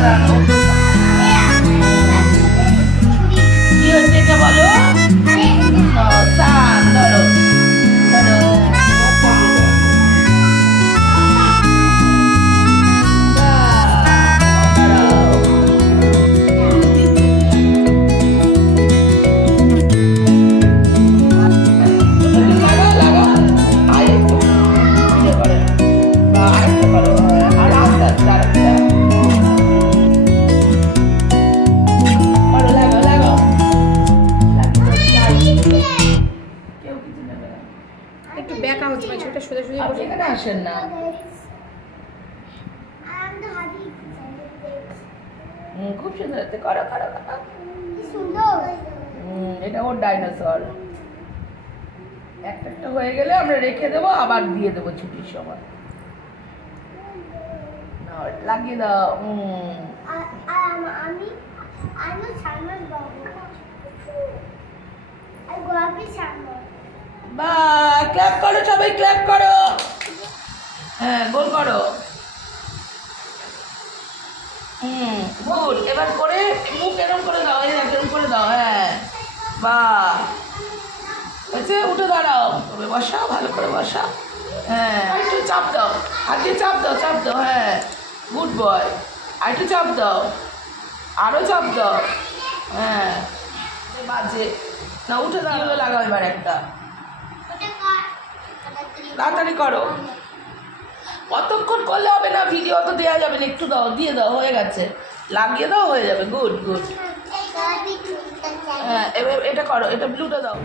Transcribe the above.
দাঁড়ানো কি হচ্ছে এটা বলো সান ধরো ধরো একটু ব্যাকা হচ্ছে মানে ছোট সোজা সোজা আপনি এখানে আসেন না খুব সুন্দর হচ্ছে করো করো করো এটা ওর ডাইনোসর একটা একটা হয়ে গেলে আমরা রেখে দেবো আবার দিয়ে দেবো ছুটির সময় লাগিয়ে দাও বা ক্ল্যাপ করো সবাই ক্ল্যাপ করো হ্যাঁ গোল করো গুড এবার করে মুখ এরকম করে দাও এরকম করে দাও হ্যাঁ বা হচ্ছে উঠে দাঁড়াও তবে বসাও ভালো করে বসাও হ্যাঁ একটু চাপ দাও হাতে চাপ দাও হ্যাঁ গুড বয় আর একটু চাপ দাও আরও চাপ দাও হ্যাঁ বাজে না উঠে দাঁড়ালে লাগাও এবার একটা তাড়াতাড়ি করো কতক্ষণ করলে হবে না ভিডিও তো দেওয়া যাবে না একটু দাও দিয়ে দাও হয়ে গেছে লাগিয়ে দাও হয়ে যাবে গুড গুড হ্যাঁ এবার এটা করো এটা ব্লুটা দাও